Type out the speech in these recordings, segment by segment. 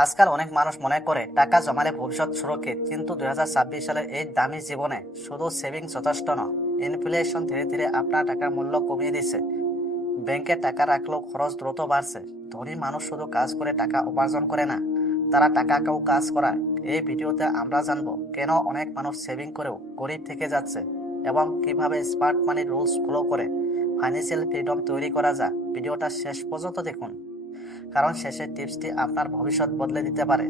আজকাল অনেক মানুষ মনে করে টাকা জমালে ভবিষ্যৎ সুরক্ষিত, কিন্তু 2026 সালের এই দামি জীবনে শুধু সেভিং যথেষ্ট নয়। ইনফ্লেশন ধীরে ধীরে আপনার টাকার মূল্য কমিয়ে দিচ্ছে। ব্যাংকে টাকা রাখলেও খরচ দ্রুত বাড়ছে। ধনী মানুষ শুধু কাজ করে টাকা উপার্জন করে না, তারা টাকাকেও কাজ করায়। এই ভিডিওতে আমরা জানবো কেন অনেক মানুষ সেভিং করেও গরিব থেকে যাচ্ছে এবং কিভাবে স্মার্ট মানি রুলস ফলো করে ফাইন্যান্সিয়াল ফ্রিডম তৈরি করা যায়। ভিডিওটা শেষ পর্যন্ত দেখুন, কারণ শেষের টিপসটি আপনার ভবিষ্যৎ বদলে দিতে পারে।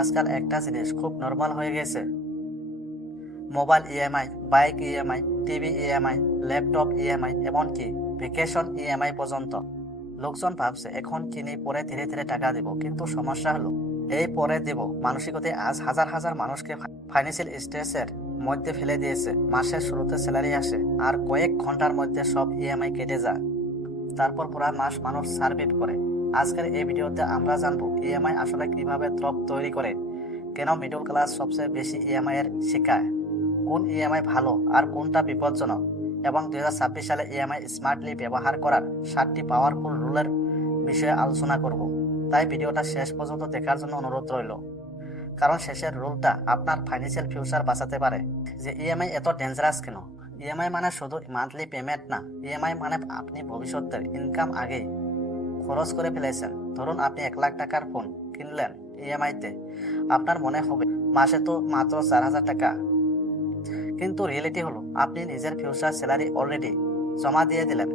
আজকাল একটা জিনিস খুব নর্মাল হয়ে গেছে, mobile EMI, bike EMI, TV EMI, laptop EMI, এমনকি ভ্যাকেশন ইএমআই পর্যন্ত। লোকজন ভাবছে এখন কিনে পরে ধীরে ধীরে টাকা দেব, কিন্তু সমস্যা হলো এই পরে দেব মানসিকতায় আজ হাজার হাজার মানুষকে ফাইন্যান্সিয়াল স্ট্রেসের মধ্যে ফেলে দিয়েছে। মাসের শুরুতে স্যালারি আসে আর কয়েক ঘন্টার মধ্যে সব ইএমআই কেটে যায়। তারপর পুরো মাস মানুষ সার্ভিভ করে। আজকের এই ভিডিওতে আমরা জানবো ইএমআই আসলে কিভাবে ট্র্যাপ তৈরি করে, কেন মিডল ক্লাস সবচেয়ে বেশি ইএমআই এর শিকার, কোন ইএমআই ভালো আর কোনটা বিপজ্জনক, এবং 2026 সালে ইএমআই স্মার্টলি ব্যবহার করার 7টি পাওয়ারফুল রুলের বিষয়ে আলোচনা করব। তাই ভিডিওটা শেষ পর্যন্ত দেখার জন্য অনুরোধ রইল, কারণ শেষের রুলটা আপনার ফাইন্যান্সিয়াল ফিউচার বাঁচাতে পারে। যে ইএমআই এত ডেঞ্জারাস কেন? ইএমআই মানে শুধু মান্থলি পেমেন্ট না, ইএমআই মানে আপনি ভবিষ্যতের ইনকাম আগেই খরচ করে ফেলেছেন। ধরুন আপনি 1 লাখ টাকার ফোন কিনলেন ইএমআইতে, আপনার মনে হবে মাসে তো মাত্র 4,000 টাকা, কিন্তু রিয়েলিটি হলো আপনি নিজের ফিউচার স্যালারি অলরেডি জমা দিয়ে দিলেন।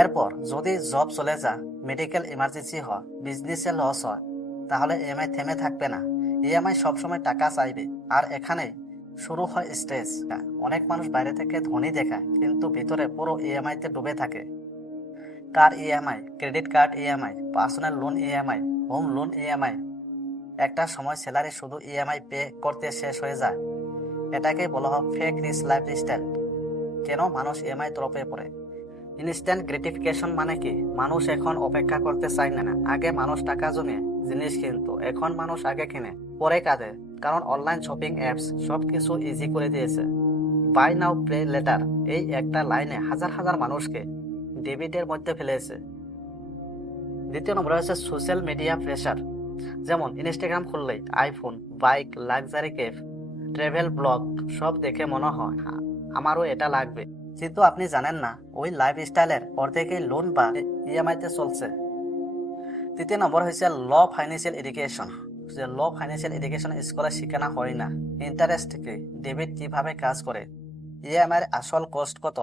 এরপর যদি জব চলে যায়, মেডিকেল ইমার্জেন্সি হয়, বিজনেসে লস হয়, তাহলে ইএমআই থেমে থাকবে না। ইএমআই সবসময় টাকা চাইবে, আর এখানেই শুরু হয় স্ট্রেস। অনেক মানুষ বাইরে থেকে ধনী দেখায়, কিন্তু ভিতরে পুরো ইএমআইতে ডুবে থাকে। Car EMI, credit card EMI, personal loan EMI, home loan EMI. একটা সময় স্যালারি শুধু ইএমআই পে করতে শেষ হয়ে যায়। এটাকে বলা হয় ফেক রিচ লাইফস্টাইল। কেন মানুষ ইএমআই তরফে পড়ে? ইনস্ট্যান্ট গ্রেটিফিকেশন মানে কি? মানুষ এখন অপেক্ষা করতে চায় না। আগে মানুষ টাকা জমিয়ে জিনিস কিনতো, এখন মানুষ আগে কিনে পরে কাঁদে, কারণ অনলাইন শপিং অ্যাপস সবকিছু ইজি করে দিয়েছে। বাই নাও পে লেটার, এই একটা লাইনে হাজার হাজার মানুষকে ডেবিটের মধ্যে ফেলেছে। দ্বিতীয় নম্বর হচ্ছে সোশ্যাল মিডিয়া প্রেশার। যেমন ইনস্টাগ্রাম খুললেই iPhone, bike, luxury cafe, travel blog সব দেখে মনে হয় আমারও এটা লাগবে, কিন্তু আপনি জানেন না ওই লাইফস্টাইলের অর্ধেকই লোন বা ইএমআইতে চলছে। তৃতীয় নম্বর হচ্ছে ল ফাইন্যান্সিয়াল এডুকেশন। যে ল ফাইন্যান্সিয়াল এডুকেশন স্কুলে শেখানো হয় না। ইন্টারেস্ট কি, ডেবিট কিভাবে কাজ করে, ইএমআই এর আসল কস্ট কত।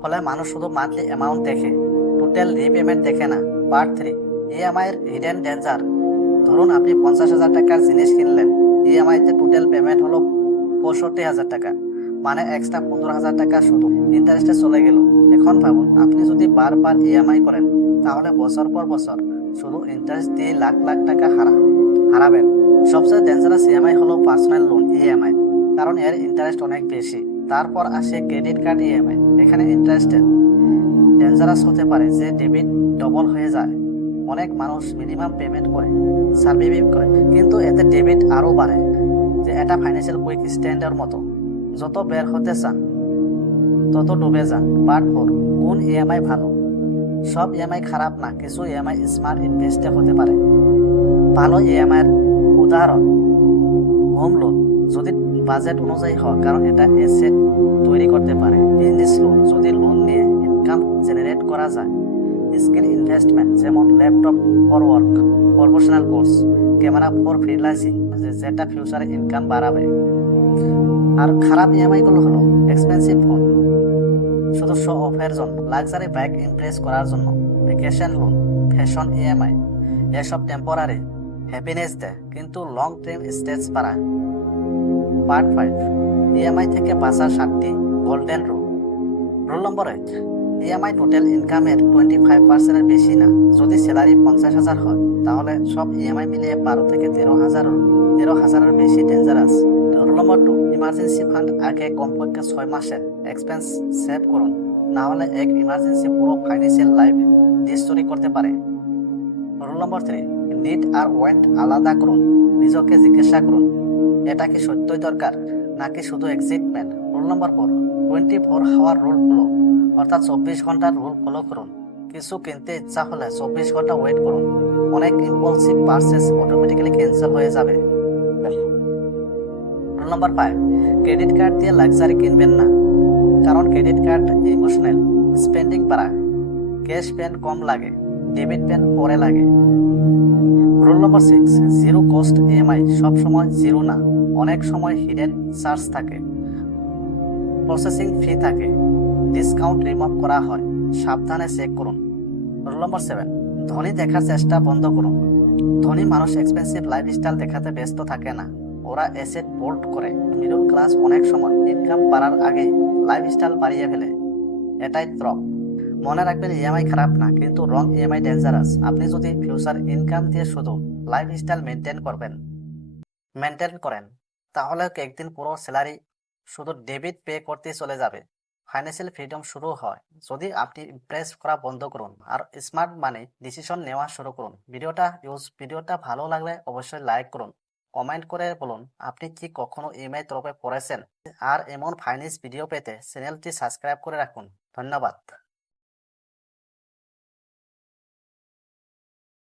ফলে মানুষ শুধু মান্থলি অ্যামাউন্ট দেখে, টোটাল রিপেমেন্ট দেখে না। পার্ট 3, ইএমআই এর হিডেন ডেঞ্জার। ধরুন আপনি 50,000 টাকার জিনিস কিনলেন, ইএমআইতে টোটাল পেমেন্ট হলো 65,000 টাকা, মানে এক্সট্রা 15,000 টাকা শুধু ইন্টারেস্টে চলে গেল। এখন ভাবুন, আপনি যদি বারবার ইএমআই করেন, তাহলে বছর পর বছর শুধু ইন্টারেস্ট দিয়ে লাখ লাখ টাকা হারাবেন। সবচেয়ে ডেঞ্জারাস ইএমআই হলো পার্সোনাল লোন ইএমআই, কারণ এর ইন্টারেস্ট অনেক বেশি। তারপর আসে ক্রেডিট কার্ড ইএমআই। এখানে ইন্টারেস্টের ডেঞ্জারাস হতে পারে যে ডেবিট ডবল হয়ে যায়। অনেক মানুষ মিনিমাম পেমেন্ট করে সার্ভাইভ করে, কিন্তু এতে ডেবিট আরো বাড়ে। যে এটা ফাইন্যান্সিয়াল কুইক স্ট্যান্ডের মতো, যত বের হতে চান তত ডুবে যান। পার্ট 4, কোন ইএমআই ভালো? সব ইএমআই খারাপ না, কিছু ইএমআই স্মার্ট ইনভেস্টে হতে পারে। ভালো ইএমআই এর উদাহরণ হোম লোন, যদি বাজেট অনুযায়ী হয়, কারণ এটা অ্যাসেট তৈরি করতে পারে। বিজনেস লোন, যদি লোন নিয়ে ইনকাম জেনারেট করা যায়। স্কিল ইনভেস্টমেন্ট, যেমন laptop for work, professional course, camera for freelancing, যেটা ফিউচারে ইনকাম বাড়াবে। আর খারাপ ইএমআই গুলো হলো এক্সপেন্সিভ ফোন শুধু শো অফের জন্য, লাক্সারি বাইক ইমপ্রেস করার জন্য, ভ্যাকেশন লোন, ফ্যাশন ইএমআই। এসব টেম্পোরারি হ্যাপিনেস দেয়, কিন্তু লং টার্ম স্ট্রেস বাড়ায়। পার্ট 5, ইএমআই থেকে বাঁচার 7টি গোল্ডেন রুল। রুল নম্বর 1, ইএমআই টোটাল ইনকামের 25% বেশি না। যদি স্যালারি 50,000 হয়, তাহলে সব ইএমআই মিলিয়ে 12 থেকে 13,000 বেশি ডেঞ্জারাস। রুল নম্বর 2, ইমার্জেন্সি ফান্ড আগে কমপক্ষে 6 মাসের এক্সপেন্স সেভ করুন, না হলে এক ইমার্জেন্সি পুরো ফাইন্যান্সিয়াল লাইফ ডিস্টোরি করতে পারে। রুল নম্বর 3, নিড আর ওয়ান্ট আলাদা করুন। নিজকে জিজ্ঞাসা করুন, এটা কি সত্যই দরকার নাকি শুধু এক্সাইটমেন্ট। রুল নম্বর 4, 24 আওয়ার রুল ফলো, অর্থাৎ 24 ঘন্টার রুল ফলো করুন। কিছু কিনতে ইচ্ছা হলে 24 ঘন্টা ওয়েট করুন। অনেক ইম্পালসিভ পারচেস অটোমেটিক্যালি ক্যান্সেল হয়ে যাবে। রুল নাম্বার 5, ক্রেডিট কার্ড দিয়ে লাক্সারি কিনবেন না, কারণ ক্রেডিট কার্ড ইমোশনাল স্পেন্ডিং বাড়ায়। ক্যাশ পেন কম লাগে, ডেবিট পেন পরে লাগে। Rule number 6, zero cost EMI সবসময় জিরো না, অনেক সময় হিডেন চার্জ থাকে, প্রসেসিং ফি থাকে, ডিসকাউন্ট রিমুভ করা হয়, সাবধানে চেক করুন। রুল নাম্বার 7, ধনী দেখার চেষ্টা বন্ধ করুন। ধনী মানুষ এক্সপেন্সিভ লাইফস্টাইল দেখাতে ব্যস্ত থাকে না, ওরা অ্যাসেট বোল্ড করে। মিডল ক্লাস অনেক সময় ইনকাম বাড়ার আগেই লাইফস্টাইল বাড়িয়ে ফেলে, এটাই ট্রপ। মনে রাখবেন ইএমআই খারাপ না, কিন্তু রং ইএমআই ডেঞ্জারাস। আপনি যদি ফিউচার ইনকাম দিয়ে শুধু লাইফস্টাইল মেনটেন করেন, তাহলে একদিন পুরো স্যালারি শুধু ডেবিট পে করতে চলে যাবে। ফাইন্যান্সিয়াল ফ্রিডম শুরু হয় যদি আপনি ইমপ্রেস করা বন্ধ করুন আর স্মার্ট মানি ডিসিশন নেওয়া শুরু করুন। ভিডিওটা ভালো লাগলে অবশ্যই লাইক করুন, কমেন্ট করে বলুন আপনি কি কখনো ইএমআই তরফে পড়েছেন। আর এমন ফাইন্যান্স ভিডিও পেতে চ্যানেলটি সাবস্ক্রাইব করে রাখুন। ধন্যবাদ।